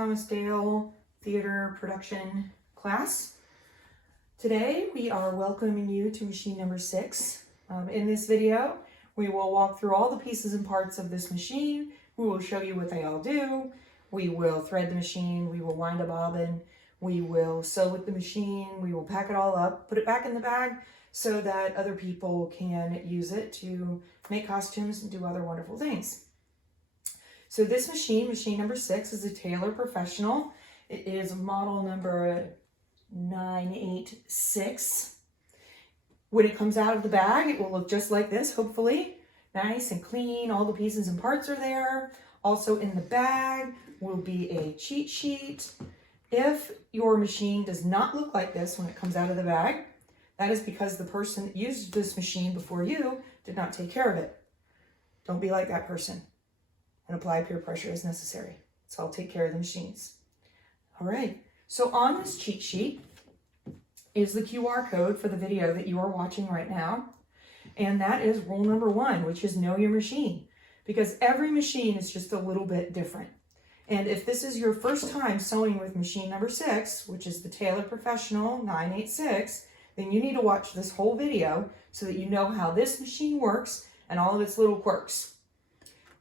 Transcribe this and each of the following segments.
Thomas Dale Theater Production class. Today we are welcoming you to machine number 6. In this video, we will walk through all the pieces and parts of this machine. We will show you what they all do. We will thread the machine, we will wind a bobbin, we will sew with the machine, we will pack it all up, put it back in the bag so that other people can use it to make costumes and do other wonderful things. So this machine, machine number 6, is a Tailor Professional. It is model number 986. When it comes out of the bag, it will look just like this, hopefully. Nice and clean, all the pieces and parts are there. Also in the bag will be a cheat sheet. If your machine does not look like this when it comes out of the bag, that is because the person that used this machine before you did not take care of it. Don't be like that person and apply peer pressure as necessary. So I'll take care of the machines. All right, so on this cheat sheet is the QR code for the video that you are watching right now. And that is rule number 1, which is know your machine, because every machine is just a little bit different. And if this is your first time sewing with machine number 6, which is the Tailor Professional 986, then you need to watch this whole video so that you know how this machine works and all of its little quirks.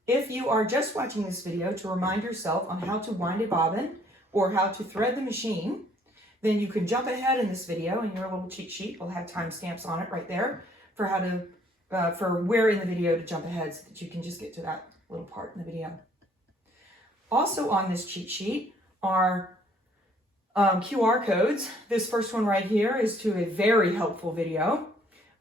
If you are just watching this video to remind yourself on how to wind a bobbin or how to thread the machine, then you can jump ahead in this video, and your little cheat sheet will have timestamps on it right there for how to, for where in the video to jump ahead so that you can just get to that little part in the video. Also on this cheat sheet are QR codes. This first one right here is to a very helpful video.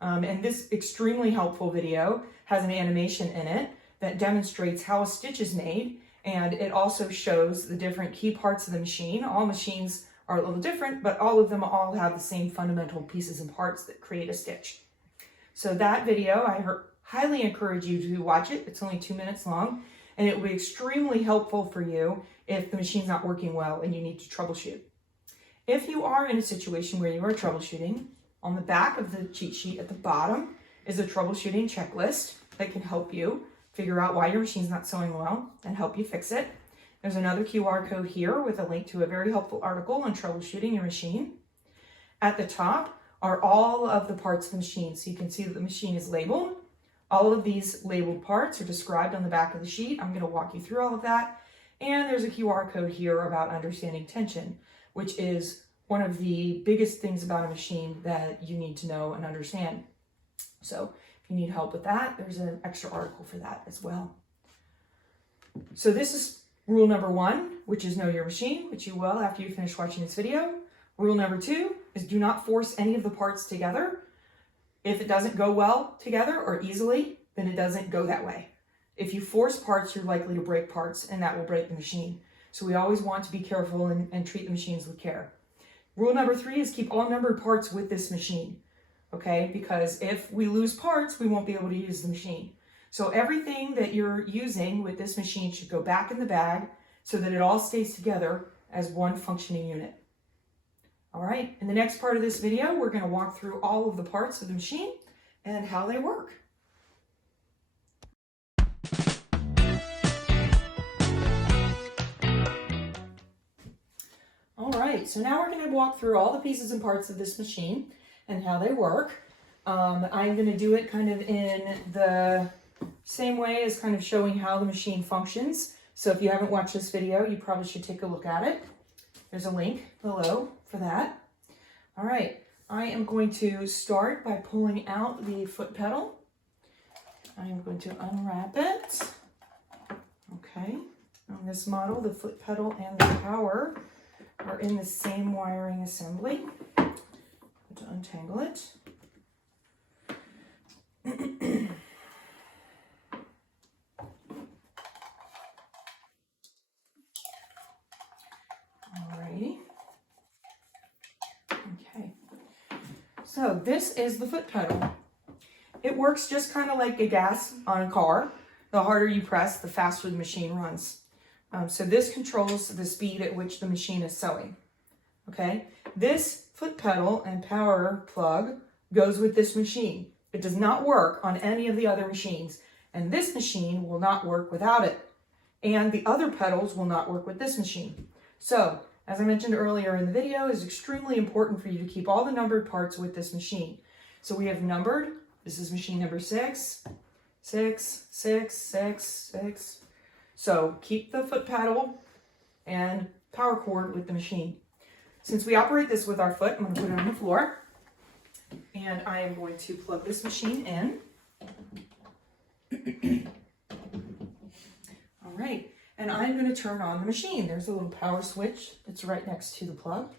And this extremely helpful video has an animation in it that demonstrates how a stitch is made. And it also shows the different key parts of the machine. All machines are a little different, but all of them all have the same fundamental pieces and parts that create a stitch. So that video, I highly encourage you to watch it. It's only 2 minutes long, and it will be extremely helpful for you if the machine's not working well and you need to troubleshoot. If you are in a situation where you are troubleshooting, on the back of the cheat sheet at the bottom is a troubleshooting checklist that can help you figure out why your machine's not sewing well and help you fix it. There's another QR code here with a link to a very helpful article on troubleshooting your machine. At the top are all of the parts of the machine, so you can see that the machine is labeled. All of these labeled parts are described on the back of the sheet. I'm going to walk you through all of that. And there's a QR code here about understanding tension, which is one of the biggest things about a machine that you need to know and understand. So if you need help with that, there's an extra article for that as well. So this is rule number 1, which is know your machine, which you will after you finish watching this video. Rule number 2 is do not force any of the parts together. If it doesn't go well together or easily, then it doesn't go that way. If you force parts, you're likely to break parts, and that will break the machine. So we always want to be careful and treat the machines with care. Rule number 3 is keep all numbered parts with this machine, okay? Because if we lose parts, we won't be able to use the machine. So everything that you're using with this machine should go back in the bag so that it all stays together as one functioning unit. All right, in the next part of this video, we're going to walk through all of the parts of the machine and how they work. All right, so now we're going to walk through all the pieces and parts of this machine and how they work. I'm going to do it kind of in the same way as kind of showing how the machine functions. So if you haven't watched this video, you probably should take a look at it. There's a link below for that. All right, I am going to start by pulling out the foot pedal. I am going to unwrap it. Okay, on this model, the foot pedal and the power are in the same wiring assembly. To untangle it. Alrighty. Okay. So this is the foot pedal. It works just kind of like a gas on a car. The harder you press, the faster the machine runs. So this controls the speed at which the machine is sewing. Okay. This foot pedal and power plug goes with this machine. It does not work on any of the other machines, and this machine will not work without it. And the other pedals will not work with this machine. So, as I mentioned earlier in the video, it's extremely important for you to keep all the numbered parts with this machine. So we have numbered, this is machine number 6, 6, 6, 6, 6. So keep the foot pedal and power cord with the machine. Since we operate this with our foot, I'm going to put it on the floor. And I am going to plug this machine in. All right, and I'm going to turn on the machine. There's a little power switch that's right next to the plug.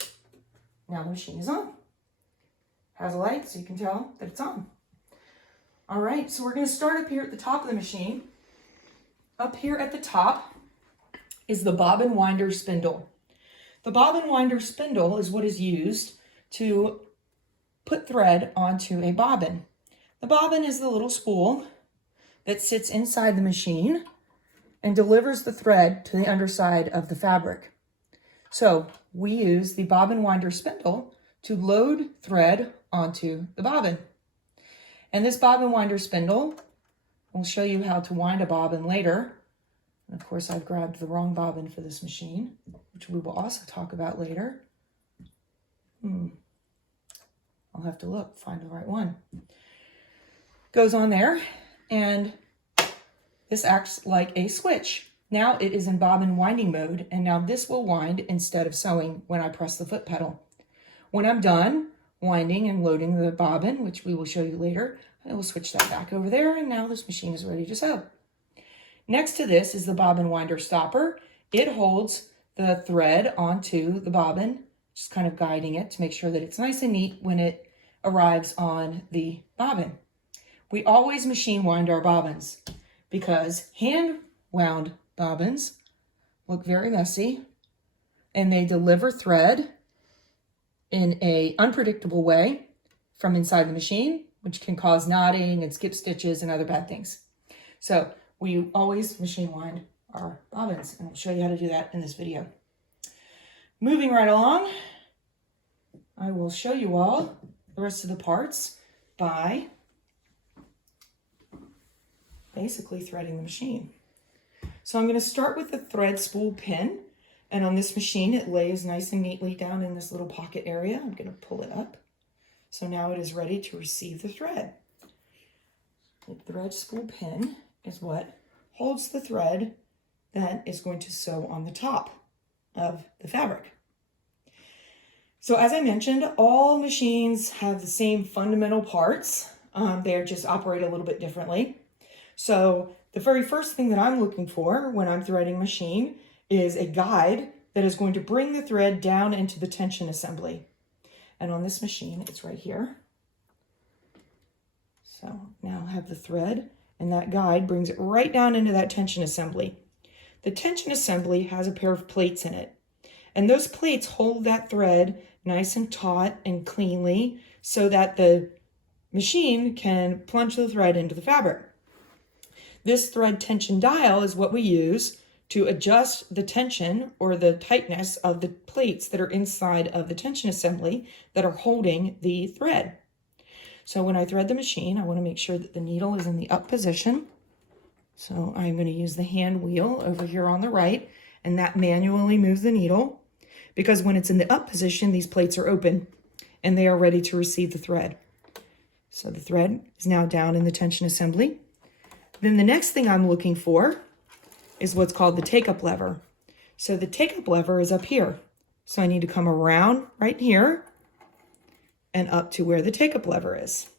Now the machine is on. Has a light so you can tell that it's on. All right, so we're going to start up here at the top of the machine. Up here at the top is the bobbin winder spindle. The bobbin winder spindle is what is used to put thread onto a bobbin. The bobbin is the little spool that sits inside the machine and delivers the thread to the underside of the fabric. So we use the bobbin winder spindle to load thread onto the bobbin. And this bobbin winder spindle, we'll show you how to wind a bobbin later. And of course, I've grabbed the wrong bobbin for this machine, which we will also talk about later. I'll have to look, find the right one. Goes on there, and this acts like a switch. Now it is in bobbin winding mode, and now this will wind instead of sewing when I press the foot pedal. When I'm done winding and loading the bobbin, which we will show you later, I will switch that back over there, and now this machine is ready to sew. Next to this is the bobbin winder stopper. It holds the thread onto the bobbin, just kind of guiding it to make sure that it's nice and neat when it arrives on the bobbin. We always machine wind our bobbins because hand wound bobbins look very messy and they deliver thread in an unpredictable way from inside the machine, which can cause knotting and skip stitches and other bad things. So we always machine wind our bobbins, and I'll show you how to do that in this video. Moving right along, I will show you all the rest of the parts by basically threading the machine. So I'm going to start with the thread spool pin, and on this machine it lays nice and neatly down in this little pocket area. I'm going to pull it up. So now it is ready to receive the thread. The thread spool pin is what holds the thread that is going to sew on the top of the fabric. So as I mentioned, all machines have the same fundamental parts. They just operate a little bit differently. So the very first thing that I'm looking for when I'm threading a machine is a guide that is going to bring the thread down into the tension assembly. And on this machine, it's right here. So now I have the thread, and that guide brings it right down into that tension assembly. The tension assembly has a pair of plates in it, and those plates hold that thread nice and taut and cleanly so that the machine can plunge the thread into the fabric. This thread tension dial is what we use to adjust the tension or the tightness of the plates that are inside of the tension assembly that are holding the thread. So when I thread the machine, I want to make sure that the needle is in the up position. So I'm going to use the hand wheel over here on the right, and that manually moves the needle, because when it's in the up position, these plates are open and they are ready to receive the thread. So the thread is now down in the tension assembly. Then the next thing I'm looking for is what's called the take-up lever. So the take-up lever is up here. So I need to come around right here and up to where the take-up lever is.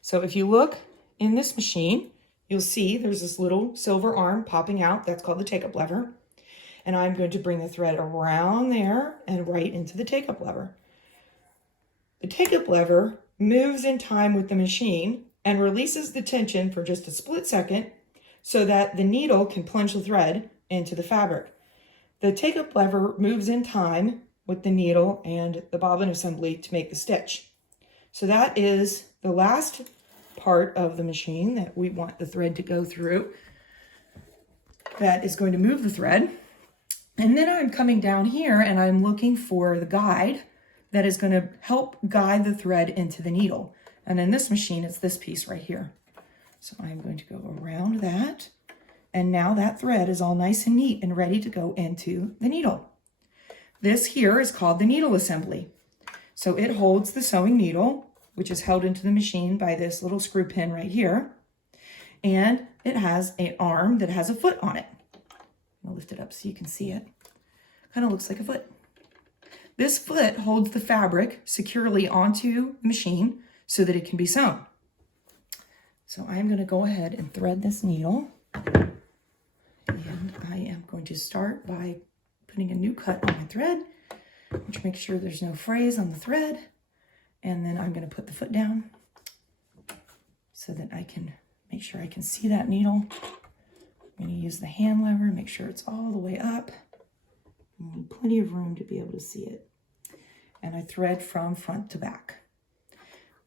So if you look in this machine, you'll see there's this little silver arm popping out. That's called the take-up lever. And I'm going to bring the thread around there and right into the take-up lever. The take-up lever moves in time with the machine and releases the tension for just a split second so that the needle can plunge the thread into the fabric. The take-up lever moves in time with the needle and the bobbin assembly to make the stitch. So that is the last part of the machine that we want the thread to go through. That is going to move the thread. And then I'm coming down here and I'm looking for the guide that is going to help guide the thread into the needle. And in this machine, it's this piece right here. So I'm going to go around that. And now that thread is all nice and neat and ready to go into the needle. This here is called the needle assembly. So it holds the sewing needle, which is held into the machine by this little screw pin right here. And it has an arm that has a foot on it. I'll lift it up so you can see it. Kind of looks like a foot. This foot holds the fabric securely onto the machine so that it can be sewn. So I'm going to go ahead and thread this needle. And I am going to start by putting a new cut on my thread, which makes sure there's no frays on the thread. And then I'm going to put the foot down so that I can make sure I can see that needle. I'm going to use the hand lever and make sure it's all the way up. I need plenty of room to be able to see it. And I thread from front to back.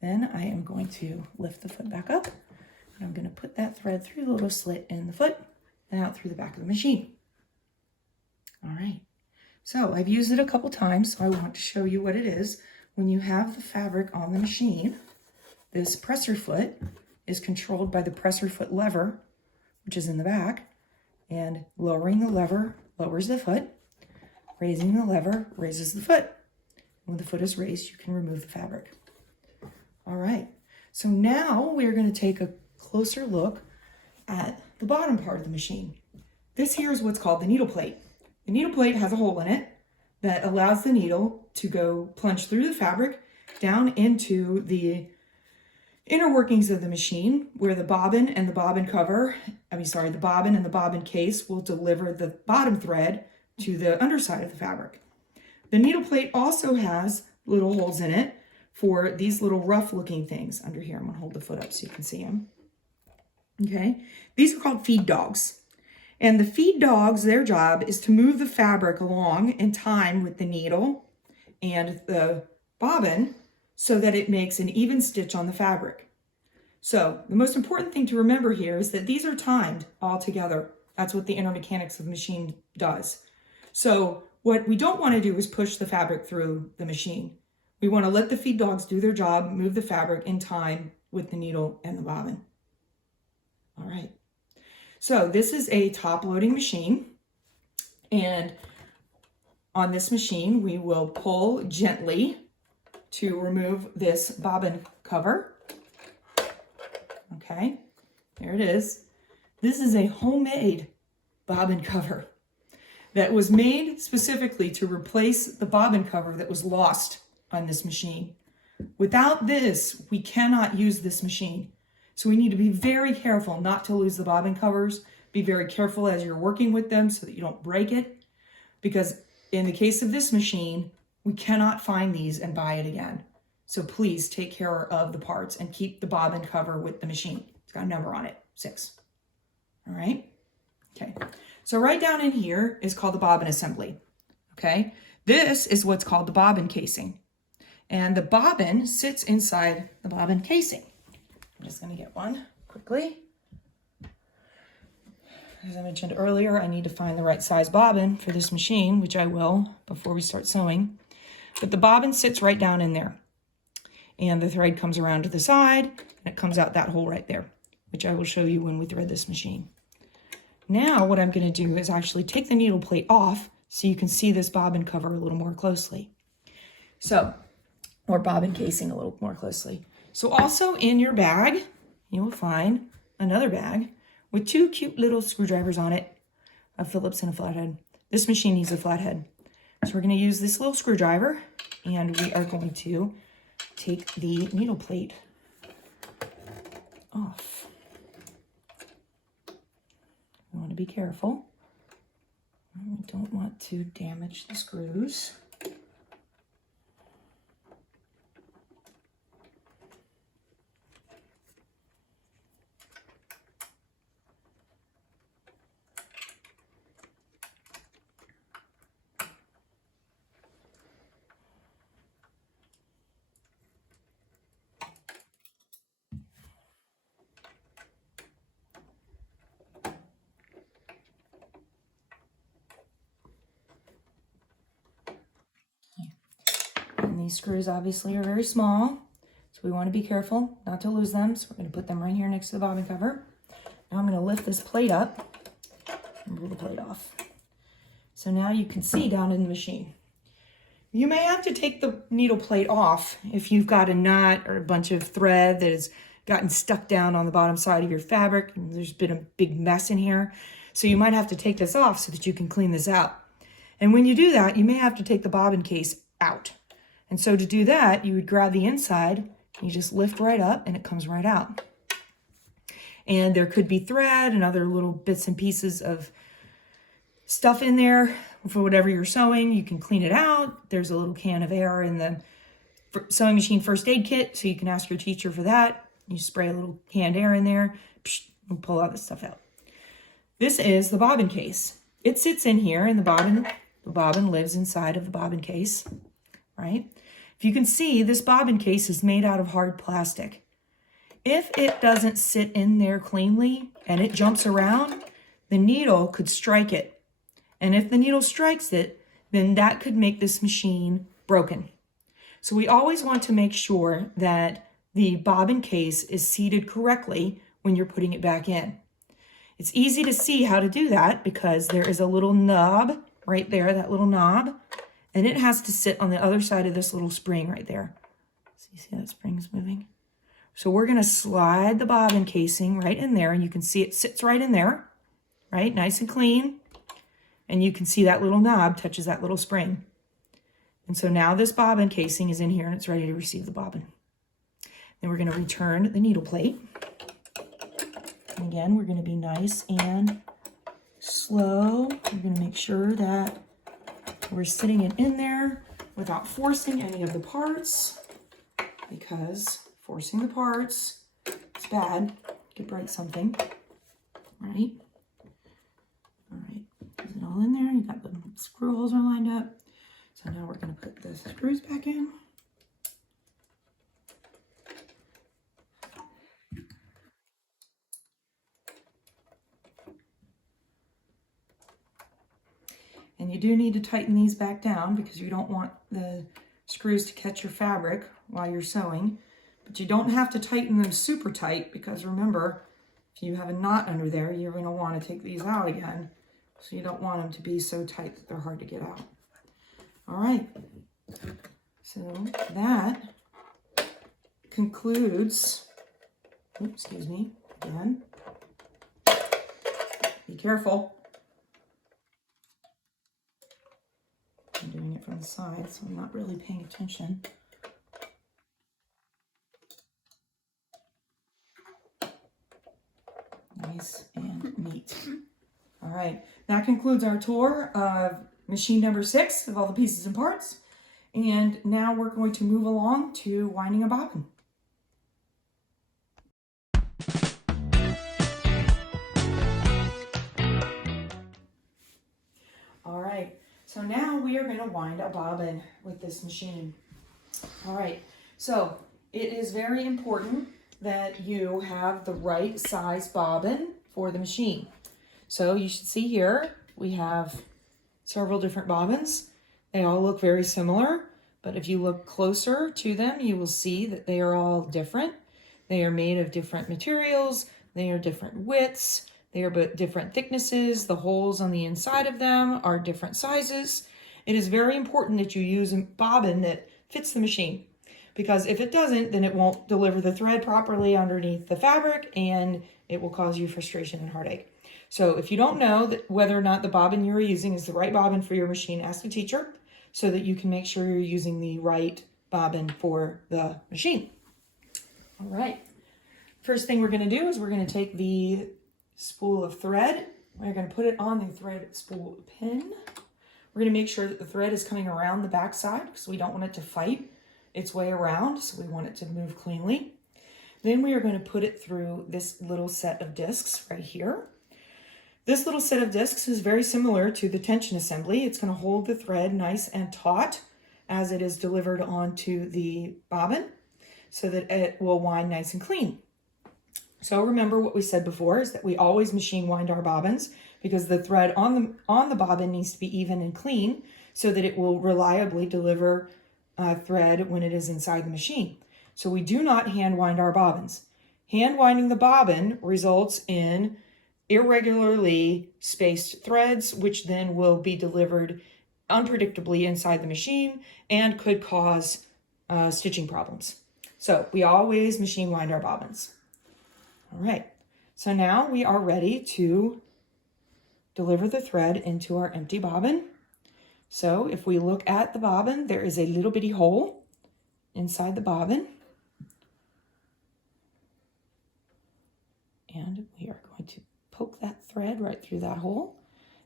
Then I am going to lift the foot back up, and I'm going to put that thread through the little slit in the foot and out through the back of the machine. All right, so I've used it a couple times, so I want to show you what it is. When you have the fabric on the machine, this presser foot is controlled by the presser foot lever, which is in the back, and lowering the lever lowers the foot, raising the lever raises the foot. When the foot is raised, you can remove the fabric. All right, so now we're going to take a closer look at the bottom part of the machine. This here is what's called the needle plate. The needle plate has a hole in it that allows the needle to go plunge through the fabric down into the inner workings of the machine, where the bobbin and the bobbin the bobbin and the bobbin case will deliver the bottom thread to the underside of the fabric. The needle plate also has little holes in it for these little rough looking things under here. I'm gonna hold the foot up so you can see them. Okay, these are called feed dogs. And the feed dogs, their job is to move the fabric along in time with the needle and the bobbin so that it makes an even stitch on the fabric. So the most important thing to remember here is that these are timed all together. That's what the inner mechanics of the machine does. So what we don't want to do is push the fabric through the machine. We want to let the feed dogs do their job, move the fabric in time with the needle and the bobbin. All right. So this is a top loading machine. And on this machine, we will pull gently to remove this bobbin cover. Okay, there it is. This is a homemade bobbin cover that was made specifically to replace the bobbin cover that was lost on this machine. Without this, we cannot use this machine. So we need to be very careful not to lose the bobbin covers. Be very careful as you're working with them so that you don't break it. Because in the case of this machine, we cannot find these and buy it again. So please take care of the parts and keep the bobbin cover with the machine. It's got a number on it, 6. All right, okay. So right down in here is called the bobbin assembly, okay? This is what's called the bobbin casing. And the bobbin sits inside the bobbin casing. I'm just gonna get one quickly. As I mentioned earlier, I need to find the right size bobbin for this machine, which I will before we start sewing. But the bobbin sits right down in there. And the thread comes around to the side, and it comes out that hole right there, which I will show you when we thread this machine. Now what I'm going to do is actually take the needle plate off so you can see this bobbin cover a little more closely. So, or bobbin casing a little more closely. So also in your bag, you will find another bag with 2 cute little screwdrivers on it, a Phillips and a flathead. This machine needs a flathead. So we're going to use this little screwdriver, and we are going to take the needle plate off. You want to be careful. We don't want to damage the screws. These screws obviously are very small, so we want to be careful not to lose them. So we're going to put them right here next to the bobbin cover. Now I'm going to lift this plate up and pull the plate off. So now you can see down in the machine. You may have to take the needle plate off if you've got a knot or a bunch of thread that has gotten stuck down on the bottom side of your fabric and there's been a big mess in here. So you might have to take this off so that you can clean this out. And when you do that, you may have to take the bobbin case out. And so to do that, you would grab the inside, you just lift right up and it comes right out. And there could be thread and other little bits and pieces of stuff in there for whatever you're sewing. You can clean it out. There's a little can of air in the sewing machine first aid kit, so you can ask your teacher for that. You spray a little canned air in there and pull all this stuff out. This is the bobbin case. It sits in here, and the bobbin lives inside of the bobbin case, right? If you can see, this bobbin case is made out of hard plastic. If it doesn't sit in there cleanly and it jumps around, the needle could strike it. And if the needle strikes it, then that could make this machine broken. So we always want to make sure that the bobbin case is seated correctly when you're putting it back in. It's easy to see how to do that because there is a little knob right there, that little knob, and it has to sit on the other side of this little spring right there. So you see that spring's moving? So we're going to slide the bobbin casing right in there, and you can see it sits right in there, right? Nice and clean. And you can see that little knob touches that little spring. And so now this bobbin casing is in here and it's ready to receive the bobbin. Then we're going to return the needle plate. And again, we're going to be nice and slow. We're going to make sure that we're sitting it in there without forcing any of the parts, because forcing the parts is bad. You could break something, right? All right, is it all in there? You got the screw holes are lined up. So now we're going to put the screws back in. And you do need to tighten these back down because you don't want the screws to catch your fabric while you're sewing. But you don't have to tighten them super tight because remember, if you have a knot under there, you're going to want to take these out again. So you don't want them to be so tight that they're hard to get out. All right. So that concludes, oops, excuse me, again. Be careful. I'm doing it from the side, so I'm not really paying attention. Nice and neat. All right, that concludes our tour of machine number 6 of all the pieces and parts. And now we're going to move along to winding a bobbin. All right. So now we are going to wind a bobbin with this machine. All right, so it is very important that you have the right size bobbin for the machine. So you should see here, we have several different bobbins. They all look very similar, but if you look closer to them, you will see that they are all different. They are made of different materials. They are different widths. They are different thicknesses. The holes on the inside of them are different sizes. It is very important that you use a bobbin that fits the machine, because if it doesn't, then it won't deliver the thread properly underneath the fabric and it will cause you frustration and heartache. So if you don't know that whether or not the bobbin you're using is the right bobbin for your machine, ask the teacher so that you can make sure you're using the right bobbin for the machine. All right. First thing we're going to do is we're going to take the spool of thread. We're going to put it on the thread spool pin. We're going to make sure that the thread is coming around the back side because we don't want it to fight its way around, so we want it to move cleanly. Then we are going to put it through this little set of discs right here. This little set of discs is very similar to the tension assembly. It's going to hold the thread nice and taut as it is delivered onto the bobbin so that it will wind nice and clean. So remember what we said before is that we always machine wind our bobbins because the thread on the bobbin needs to be even and clean so that it will reliably deliver thread when it is inside the machine. So we do not hand wind our bobbins. Hand winding the bobbin results in irregularly spaced threads, which then will be delivered unpredictably inside the machine and could cause stitching problems. So we always machine wind our bobbins. All right, so now we are ready to deliver the thread into our empty bobbin. So if we look at the bobbin, there is a little bitty hole inside the bobbin. And we are going to poke that thread right through that hole.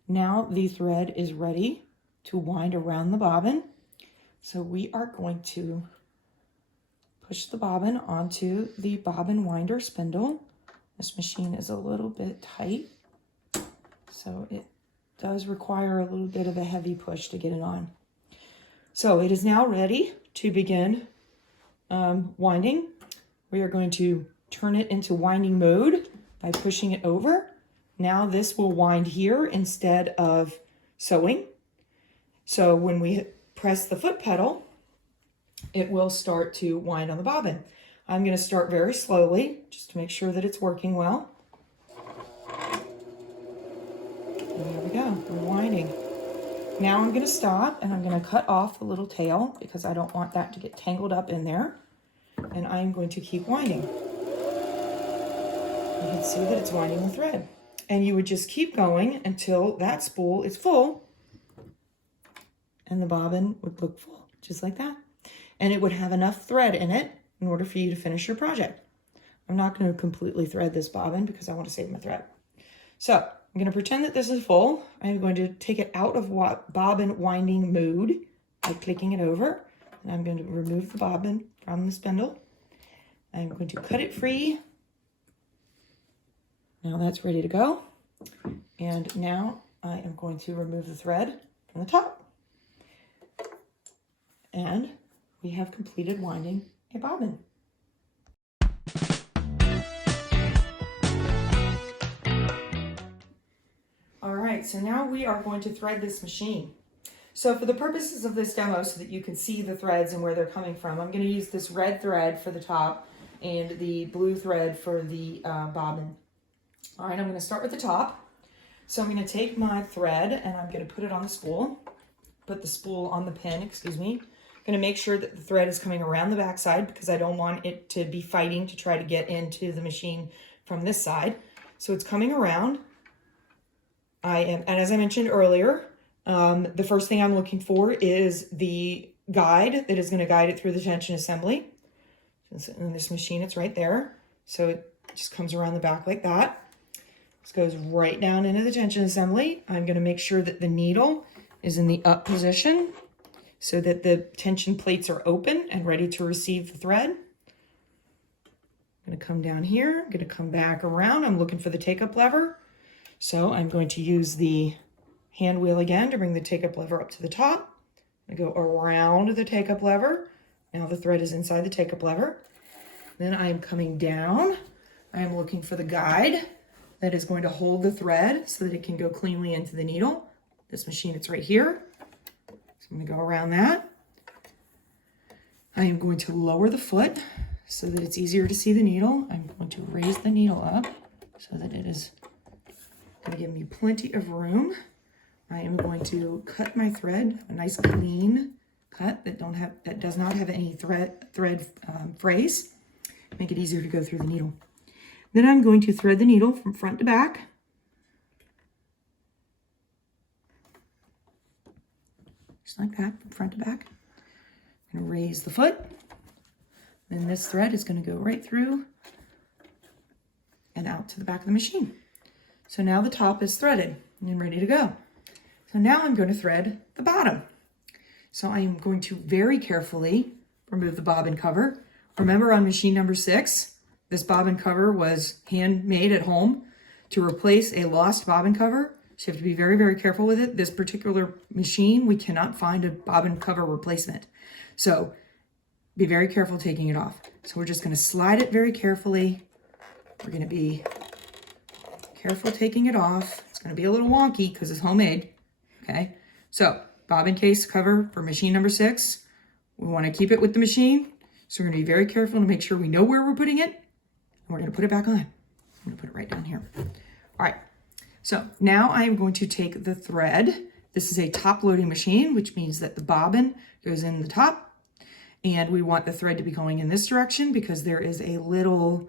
Now the thread is ready to wind around the bobbin. So we are going to push the bobbin onto the bobbin winder spindle. This machine is a little bit tight, so it does require a little bit of a heavy push to get it on. So it is now ready to begin winding. We are going to turn it into winding mode by pushing it over. Now this will wind here instead of sewing. So when we press the foot pedal, it will start to wind on the bobbin. I'm going to start very slowly just to make sure that it's working well. And there we go, we're winding. Now I'm going to stop and I'm going to cut off the little tail because I don't want that to get tangled up in there. And I'm going to keep winding. You can see that it's winding the thread. And you would just keep going until that spool is full and the bobbin would look full, just like that. And it would have enough thread in it in order for you to finish your project. I'm not going to completely thread this bobbin because I want to save my thread. So I'm going to pretend that this is full. I'm going to take it out of bobbin winding mode by clicking it over. And I'm going to remove the bobbin from the spindle. I'm going to cut it free. Now that's ready to go. And now I am going to remove the thread from the top. And we have completed winding a bobbin. All right, so now we are going to thread this machine. So for the purposes of this demo, so that you can see the threads and where they're coming from, I'm going to use this red thread for the top and the blue thread for the bobbin. All right, I'm going to start with the top. So I'm going to take my thread and I'm going to put it on the spool, put the spool on the pin, excuse me. I'm going to make sure that the thread is coming around the back side because I don't want it to be fighting to try to get into the machine from this side. So it's coming around. And as I mentioned earlier, the first thing I'm looking for is the guide that is going to guide it through the tension assembly. In this machine, it's right there. So it just comes around the back like that. This goes right down into the tension assembly. I'm going to make sure that the needle is in the up position so that the tension plates are open and ready to receive the thread. I'm going to come down here. I'm going to come back around. I'm looking for the take-up lever. So I'm going to use the hand wheel again to bring the take-up lever up to the top. I go around the take-up lever. Now the thread is inside the take-up lever. Then I'm coming down. I am looking for the guide that is going to hold the thread so that it can go cleanly into the needle. This machine, it's right here. So I'm going to go around that. I am going to lower the foot so that it's easier to see the needle. I'm going to raise the needle up so that it is going to give me plenty of room. I am going to cut my thread, a nice clean cut that does not have any thread frays. Make it easier to go through the needle. Then I'm going to thread the needle from front to back. Just like that, from front to back. I'm going to raise the foot. Then this thread is going to go right through and out to the back of the machine. So now the top is threaded and ready to go. So now I'm going to thread the bottom. So I am going to very carefully remove the bobbin cover. Remember on machine number 6, this bobbin cover was handmade at home to replace a lost bobbin cover. So you have to be very, very careful with it. This particular machine, we cannot find a bobbin cover replacement. So be very careful taking it off. So we're just going to slide it very carefully. We're going to be careful taking it off. It's going to be a little wonky because it's homemade. Okay. So bobbin case cover for machine number 6. We want to keep it with the machine. So we're going to be very careful to make sure we know where we're putting it. And we're going to put it back on. I'm going to put it right down here. All right. So now I am going to take the thread This is a top loading machine, which means that the bobbin goes in the top, and we want the thread to be going in this direction because there is a little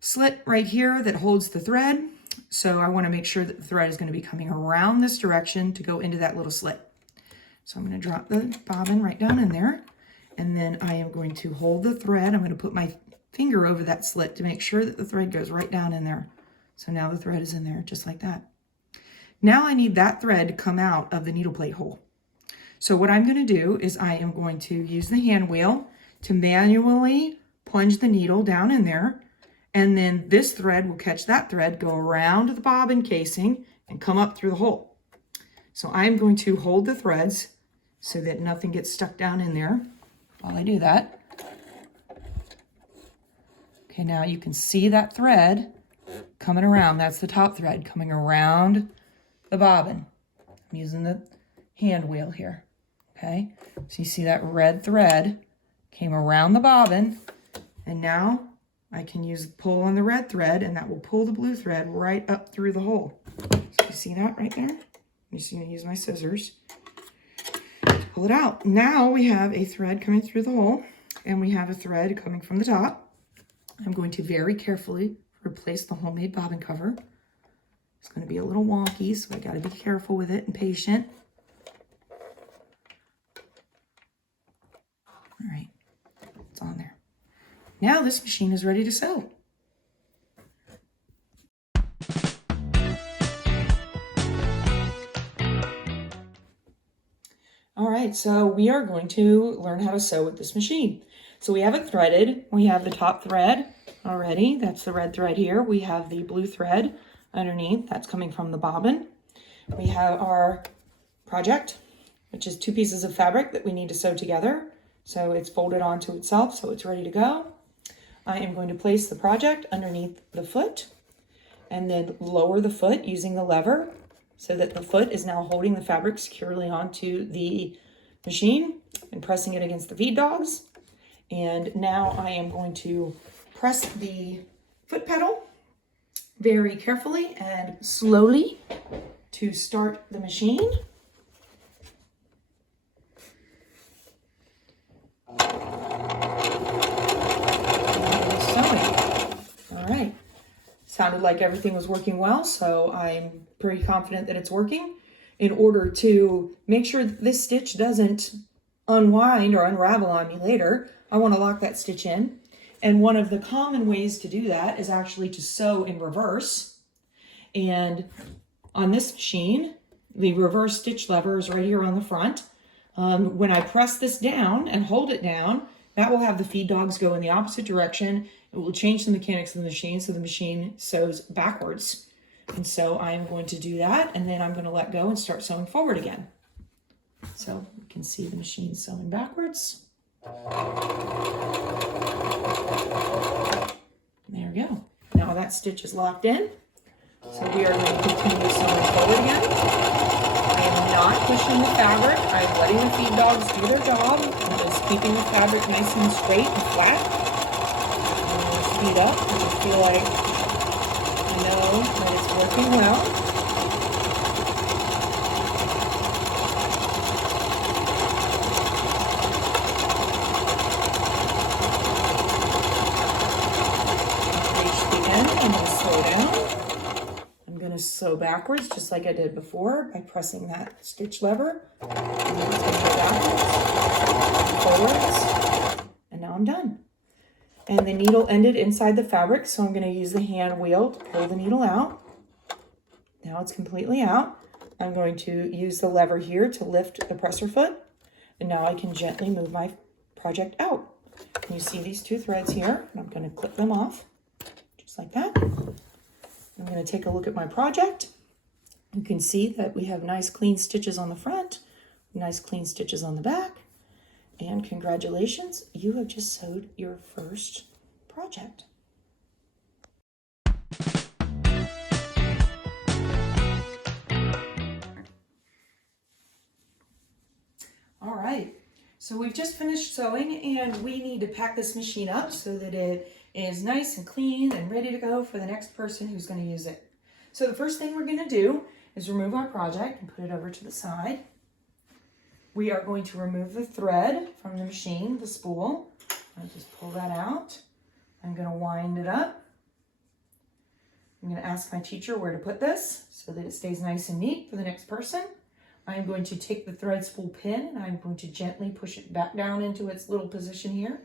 slit right here that holds the thread. So I want to make sure that the thread is going to be coming around this direction to go into that little slit. So I'm going to drop the bobbin right down in there, and then I am going to hold the thread. I'm going to put my finger over that slit to make sure that the thread goes right down in there. So now the thread is in there just like that. Now I need that thread to come out of the needle plate hole. So what I'm going to do is I am going to use the hand wheel to manually plunge the needle down in there, and then this thread will catch that thread, go around the bobbin casing, and come up through the hole. So I'm going to hold the threads so that nothing gets stuck down in there while I do that. Okay, now you can see that thread coming around. That's the top thread coming around the bobbin. I'm using the hand wheel here. Okay, so you see that red thread came around the bobbin, and now I can use pull on the red thread, and that will pull the blue thread right up through the hole. So you see that right there? I'm just going to use my scissors to pull it out. Now we have a thread coming through the hole, and we have a thread coming from the top. I'm going to very carefully replace the homemade bobbin cover. It's going to be a little wonky, so I got to be careful with it and patient. All right, it's on there. Now this machine is ready to sew. All right, so we are going to learn how to sew with this machine. So we have it threaded. We have the top thread already. That's the red thread here. We have the blue thread underneath. That's coming from the bobbin. We have our project, which is 2 pieces of fabric that we need to sew together. So it's folded onto itself, so it's ready to go. I am going to place the project underneath the foot and then lower the foot using the lever so that the foot is now holding the fabric securely onto the machine and pressing it against the feed dogs. And now I am going to press the foot pedal very carefully and slowly to start the machine. Sounded like everything was working well, so I'm pretty confident that it's working. In order to make sure that this stitch doesn't unwind or unravel on me later, I want to lock that stitch in. And one of the common ways to do that is actually to sew in reverse. And on this machine, the reverse stitch lever is right here on the front. When I press this down and hold it down, that will have the feed dogs go in the opposite direction. It will change the mechanics of the machine so the machine sews backwards. And so I'm going to do that, and then I'm going to let go and start sewing forward again. So you can see the machine sewing backwards. There we go. Now that stitch is locked in. So we are going to continue sewing forward again. I am not pushing the fabric. I'm letting the feed dogs do their job. I'm just keeping the fabric nice and straight and flat. Speed up and I feel like I know that it's working well. Reach the end, I'm going to slow down. I'm going to sew backwards just like I did before by pressing that stitch lever. And then it's going to go backwards, forwards, and now I'm done. And the needle ended inside the fabric, so I'm going to use the hand wheel to pull the needle out. Now it's completely out. I'm going to use the lever here to lift the presser foot, and now I can gently move my project out. And you see these 2 threads here, and I'm going to clip them off, just like that. I'm going to take a look at my project. You can see that we have nice clean stitches on the front, nice clean stitches on the back. And congratulations, you have just sewed your first project. All right, so we've just finished sewing and we need to pack this machine up so that it is nice and clean and ready to go for the next person who's going to use it. So the first thing we're going to do is remove our project and put it over to the side. We are going to remove the thread from the machine, the spool. I'll just pull that out. I'm going to wind it up. I'm going to ask my teacher where to put this so that it stays nice and neat for the next person. I'm going to take the thread spool pin and I'm going to gently push it back down into its little position here.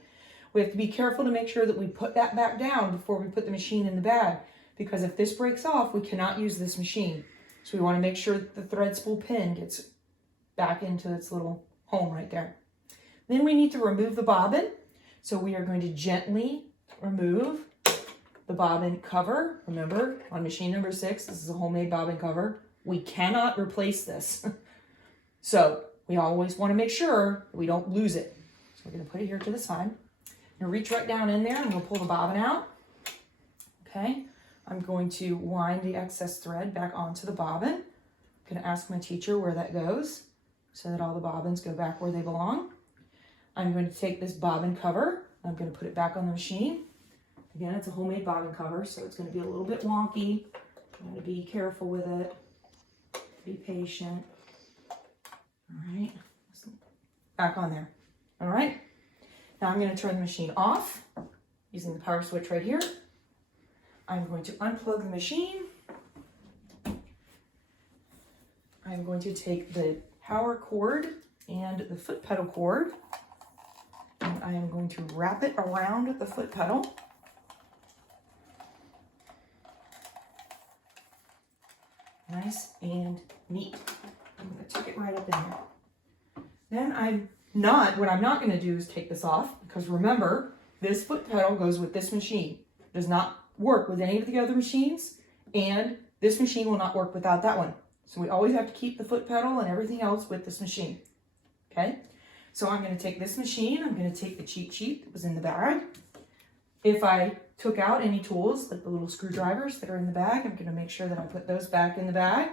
We have to be careful to make sure that we put that back down before we put the machine in the bag, because if this breaks off, we cannot use this machine. So we want to make sure that the thread spool pin gets back into its little home right there. Then we need to remove the bobbin. So we are going to gently remove the bobbin cover. Remember, on machine number 6, this is a homemade bobbin cover. We cannot replace this. So we always want to make sure that we don't lose it. So we're going to put it here to the side. I'm going to reach right down in there and we'll pull the bobbin out. Okay, I'm going to wind the excess thread back onto the bobbin. I'm going to ask my teacher where that goes so that all the bobbins go back where they belong. I'm going to take this bobbin cover. I'm going to put it back on the machine. Again, it's a homemade bobbin cover, so it's going to be a little bit wonky. I'm going to be careful with it. Be patient. All right, back on there. All right, now I'm going to turn the machine off using the power switch right here. I'm going to unplug the machine. I'm going to take the power cord and the foot pedal cord, and I am going to wrap it around the foot pedal. Nice and neat. I'm going to tuck it right up in there. Then what I'm not going to do is take this off, because remember, this foot pedal goes with this machine. It does not work with any of the other machines, and this machine will not work without that one. So we always have to keep the foot pedal and everything else with this machine. Okay, so I'm going to take this machine, I'm going to take the cheat sheet that was in the bag. If I took out any tools, like the little screwdrivers that are in the bag, I'm going to make sure that I put those back in the bag.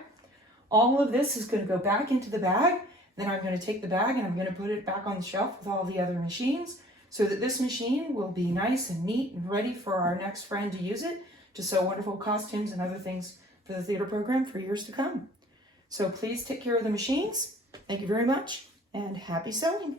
All of this is going to go back into the bag. Then I'm going to take the bag and I'm going to put it back on the shelf with all the other machines so that this machine will be nice and neat and ready for our next friend to use it to sew wonderful costumes and other things for the theater program for years to come. So please take care of the machines. Thank you very much and happy sewing.